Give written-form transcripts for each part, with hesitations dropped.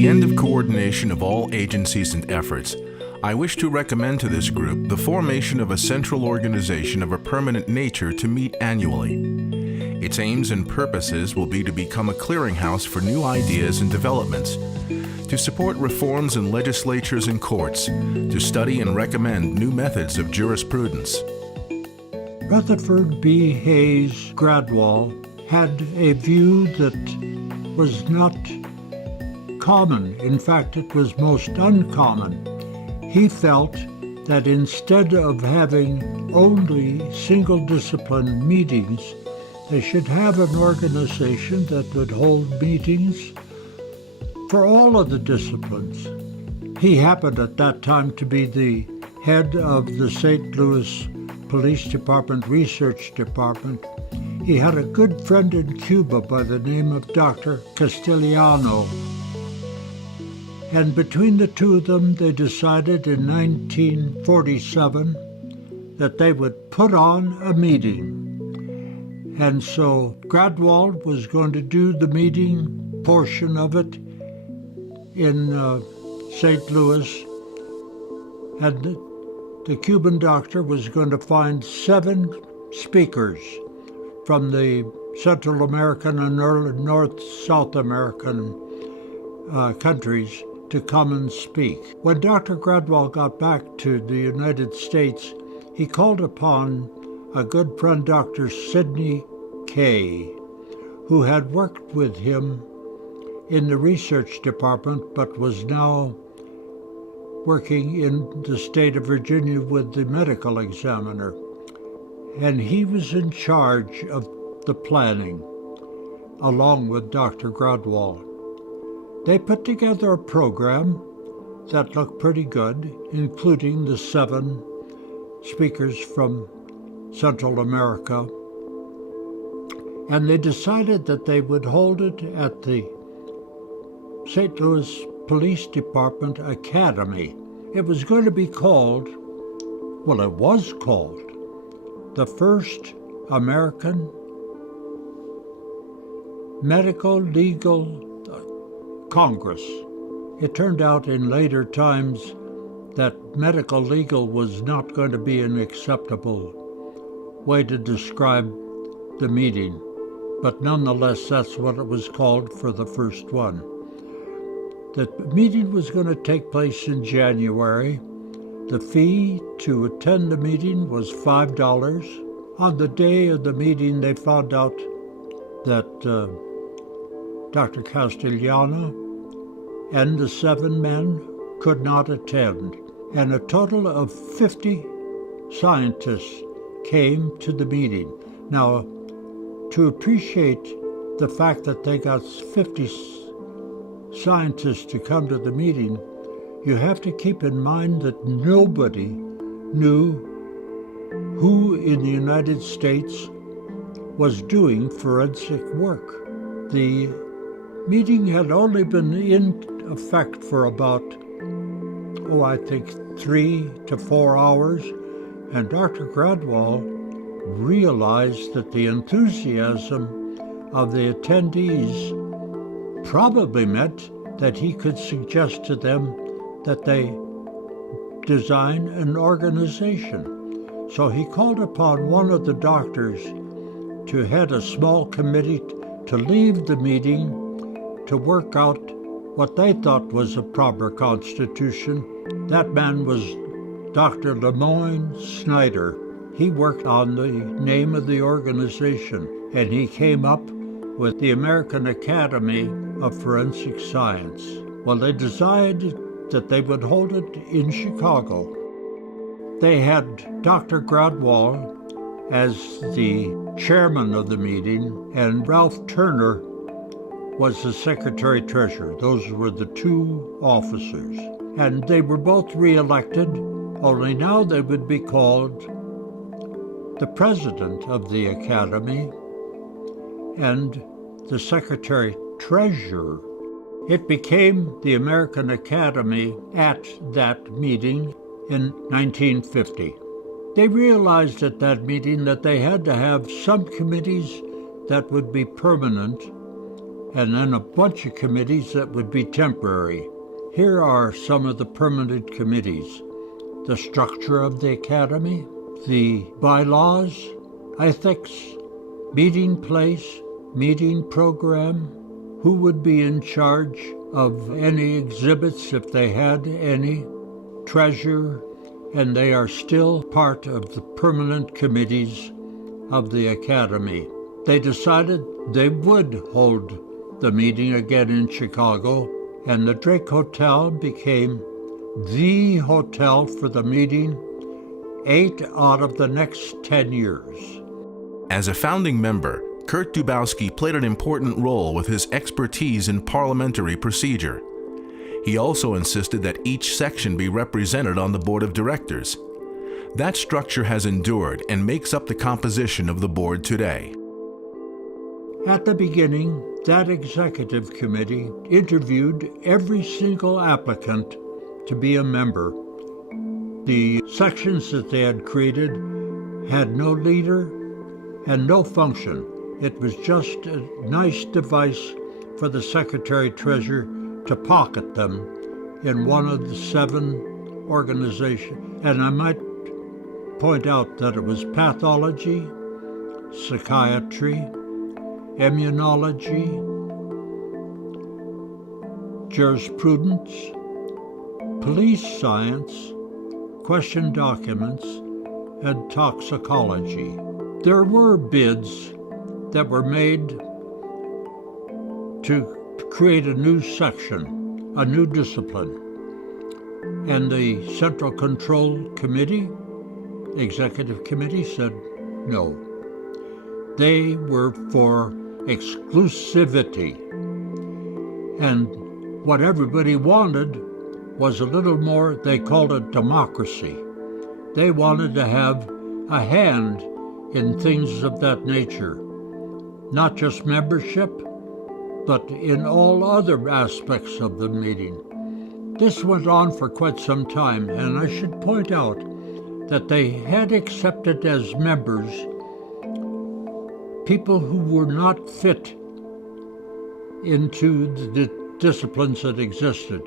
the end of coordination of all agencies and efforts, I wish to recommend to this group the formation of a central organization of a permanent nature to meet annually. Its aims and purposes will be to become a clearinghouse for new ideas and developments, to support reforms in legislatures and courts, to study and recommend new methods of jurisprudence. Rutherford B. Hayes Gradwell had a view that was not common. In fact, it was most uncommon. He felt that instead of having only single-discipline meetings, they should have an organization that would hold meetings for all of the disciplines. He happened at that time to be the head of the St. Louis Police Department Research Department. He had a good friend in Cuba by the name of Dr. Castellano. And between the two of them, they decided in 1947 that they would put on a meeting. And so Gradwell was going to do the meeting portion of it in St. Louis, and the Cuban doctor was going to find 7 speakers from the Central American and North South American countries to come and speak. When Dr. Gradwell got back to the United States, he called upon a good friend, Dr. Sidney Kay, who had worked with him in the research department but was now working in the state of Virginia with the medical examiner. And he was in charge of the planning, along with Dr. Gradwell. They put together a program that looked pretty good, including the 7 speakers from Central America. And they decided that they would hold it at the St. Louis Police Department Academy. It was going to be called, well, it was called, the first American Medical Legal Congress. It turned out in later times that medical legal was not going to be an acceptable way to describe the meeting, but nonetheless, that's what it was called for the first one. The meeting was going to take place in January. The fee to attend the meeting was $5. On the day of the meeting, they found out that Dr. Castellano and the 7 men could not attend, and a total of 50 scientists came to the meeting. Now, to appreciate the fact that they got 50 scientists to come to the meeting, you have to keep in mind that nobody knew who in the United States was doing forensic work. The meeting had only been in effect for about, I think 3 to 4 hours, and Dr. Gradwell realized that the enthusiasm of the attendees probably meant that he could suggest to them that they design an organization. So he called upon one of the doctors to head a small committee to leave the meeting to work out what they thought was a proper constitution. That man was Dr. Lemoyne Snyder. He worked on the name of the organization, and he came up with the American Academy of Forensic Science. Well, they decided that they would hold it in Chicago. They had Dr. Gradwell as the chairman of the meeting, and Ralph Turner was the secretary-treasurer. Those were the 2 officers. And they were both re-elected, only now they would be called the president of the Academy and the secretary-treasurer. It became the American Academy at that meeting in 1950. They realized at that meeting that they had to have some committees that would be permanent and then a bunch of committees that would be temporary. Here are some of the permanent committees: the structure of the academy, the bylaws, ethics, meeting place, meeting program, who would be in charge of any exhibits if they had any, treasurer, and they are still part of the permanent committees of the academy. They decided they would hold the meeting again in Chicago, and the Drake Hotel became the hotel for the meeting 8 out of the next 10 years. As a founding member, Kurt Dubofsky played an important role with his expertise in parliamentary procedure. He also insisted that each section be represented on the board of directors. That structure has endured and makes up the composition of the board today. At the beginning, that executive committee interviewed every single applicant to be a member. The sections that they had created had no leader and no function. It was just a nice device for the secretary-treasurer to pocket them in one of the 7 organizations. And I might point out that it was pathology, psychiatry, immunology, jurisprudence, police science, question documents, and toxicology. There were bids that were made to create a new section, a new discipline. And the Central Control Committee, Executive Committee, said no. They were for exclusivity. And what everybody wanted was a little more, they called it democracy. They wanted to have a hand in things of that nature. Not just membership, but in all other aspects of the meeting. This went on for quite some time, and I should point out that they had accepted as members people who were not fit into the disciplines that existed.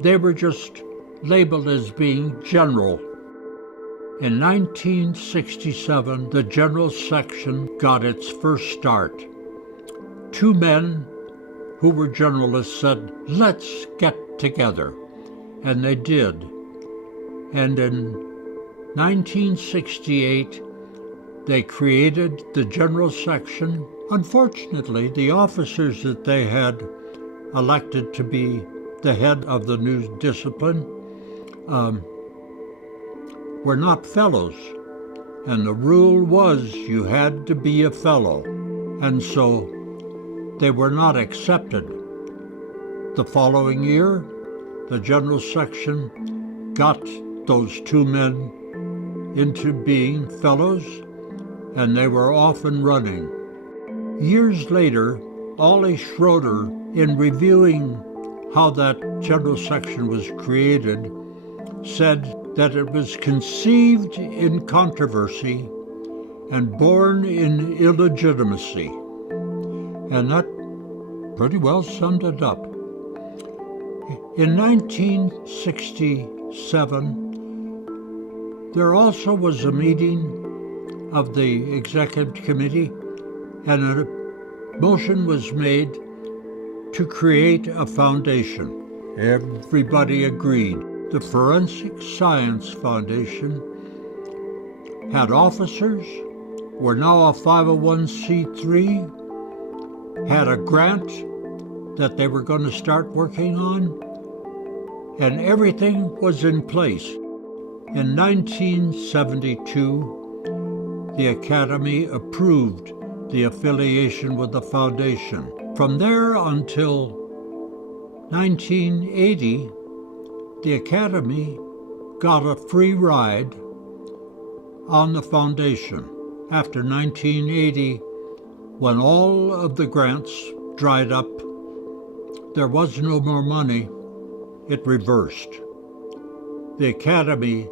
They were just labeled as being general. In 1967, the general section got its first start. 2 men who were generalists said, "Let's get together." And they did. And in 1968, they created the general section. Unfortunately, the officers that they had elected to be the head of the new discipline were not fellows. And the rule was you had to be a fellow. And so they were not accepted. The following year, the general section got those 2 men into being fellows, and they were off and running. Years later, Ollie Schroeder, in reviewing how that general section was created, said that it was conceived in controversy and born in illegitimacy. And that pretty well summed it up. In 1967, there also was a meeting of the executive committee, and a motion was made to create a foundation. Everybody agreed. The Forensic Science Foundation had officers, were now a 501c3, had a grant that they were going to start working on, and everything was in place. In 1972, the Academy approved the affiliation with the foundation. From there until 1980, the Academy got a free ride on the foundation. After 1980, when all of the grants dried up, there was no more money, it reversed. The Academy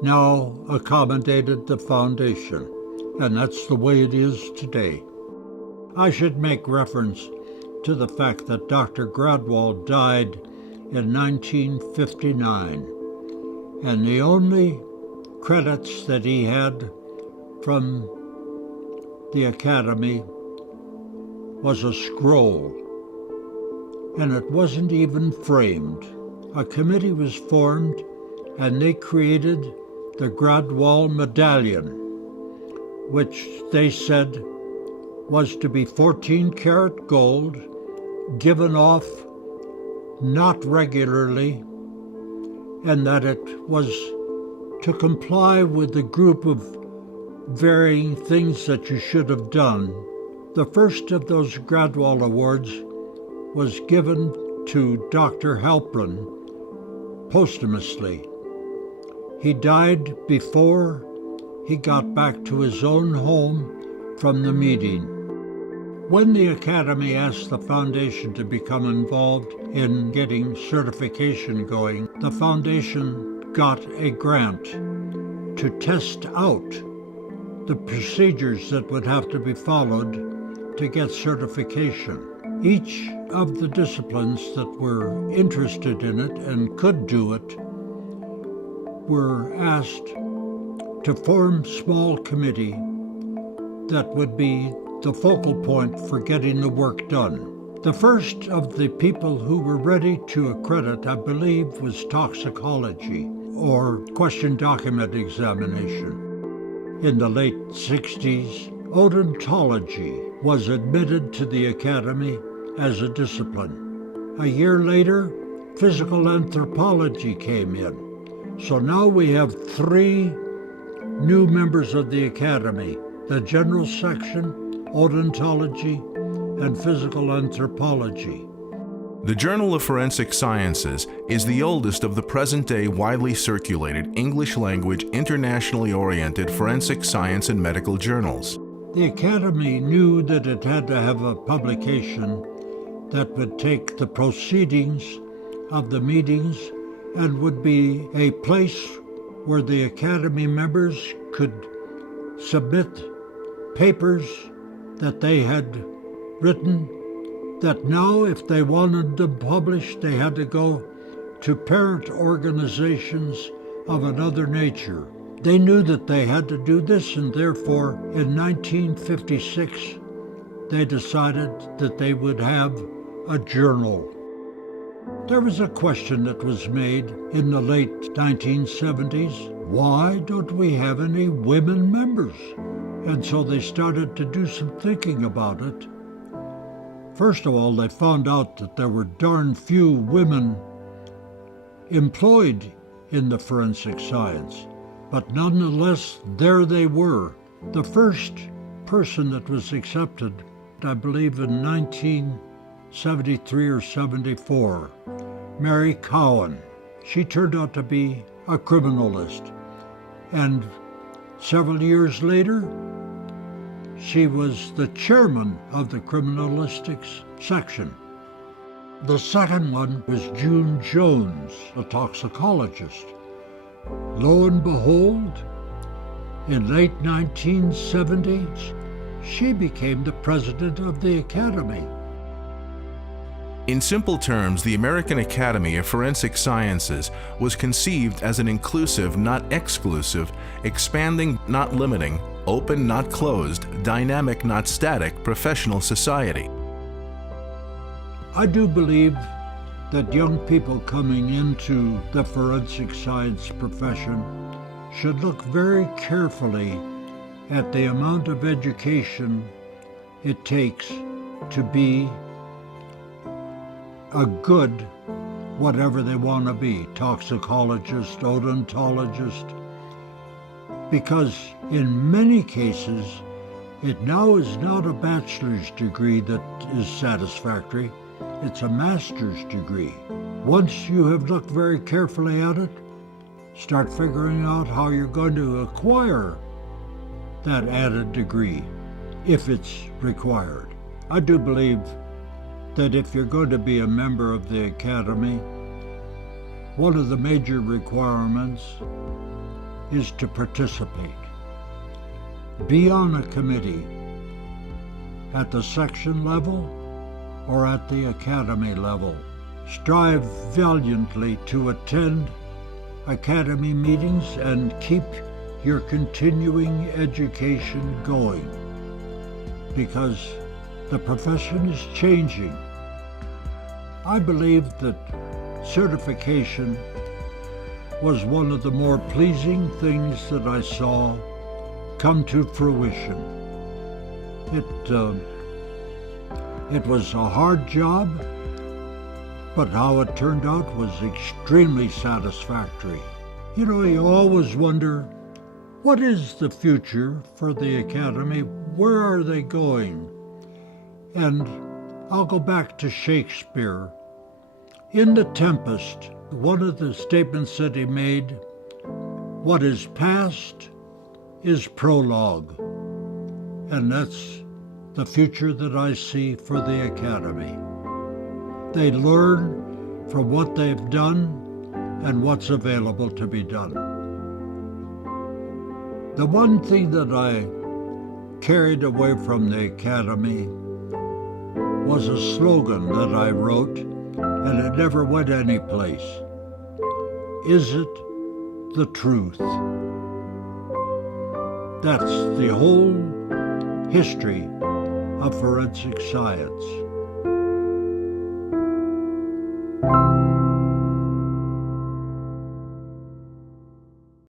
now accommodated the foundation, and that's the way it is today. I should make reference to the fact that Dr. Gradwell died in 1959, and the only credits that he had from the Academy was a scroll, and it wasn't even framed. A committee was formed, and they created the Gradwell Medallion, which they said was to be 14-karat gold, given off not regularly, and that it was to comply with the group of varying things that you should have done. The first of those Gradwell Awards was given to Dr. Halprin posthumously. He died before he got back to his own home from the meeting. When the Academy asked the Foundation to become involved in getting certification going, the Foundation got a grant to test out the procedures that would have to be followed to get certification. Each of the disciplines that were interested in it and could do it were asked to form a small committee that would be the focal point for getting the work done. The first of the people who were ready to accredit, I believe, was toxicology or question document examination. In the late 60s, odontology was admitted to the Academy as a discipline. A year later, physical anthropology came in. So now we have 3 new members of the Academy: the general section, odontology, and physical anthropology. The Journal of Forensic Sciences is the oldest of the present-day widely circulated English-language, internationally oriented forensic science and medical journals. The Academy knew that it had to have a publication that would take the proceedings of the meetings and would be a place where the Academy members could submit papers that they had written, that now if they wanted them published, they had to go to parent organizations of another nature. They knew that they had to do this, and therefore in 1956 they decided that they would have a journal. There was a question that was made in the late 1970s: why don't we have any women members? And so they started to do some thinking about it. First of all, they found out that there were darn few women employed in the forensic science. But nonetheless, there they were. The first person that was accepted, I believe in 1973 or 74, Mary Cowen. She turned out to be a criminalist. And several years later, she was the chairman of the criminalistics section. The second one was June Jones, a toxicologist. Lo and behold, in late 1970s, she became the president of the Academy. In simple terms, the American Academy of Forensic Sciences was conceived as an inclusive, not exclusive, expanding, not limiting, open, not closed, dynamic, not static, professional society. I do believe that young people coming into the forensic science profession should look very carefully at the amount of education it takes to be a good whatever they want to be, toxicologist, odontologist, because in many cases it now is not a bachelor's degree that is satisfactory, it's a master's degree. Once you have looked very carefully at it, start figuring out how you're going to acquire that added degree, if it's required. I do believe that if you're going to be a member of the Academy, one of the major requirements is to participate. Be on a committee at the section level or at the academy level. Strive valiantly to attend academy meetings and keep your continuing education going, because the profession is changing. I believe that certification was one of the more pleasing things that I saw come to fruition. It was a hard job, but how it turned out was extremely satisfactory. You know, you always wonder, what is the future for the Academy? Where are they going? And I'll go back to Shakespeare. In The Tempest, one of the statements that he made, what is past is prologue. And that's the future that I see for the Academy. They learn from what they've done and what's available to be done. The one thing that I carried away from the Academy was a slogan that I wrote, and it never went anyplace. Is it the truth? That's the whole history of forensic science.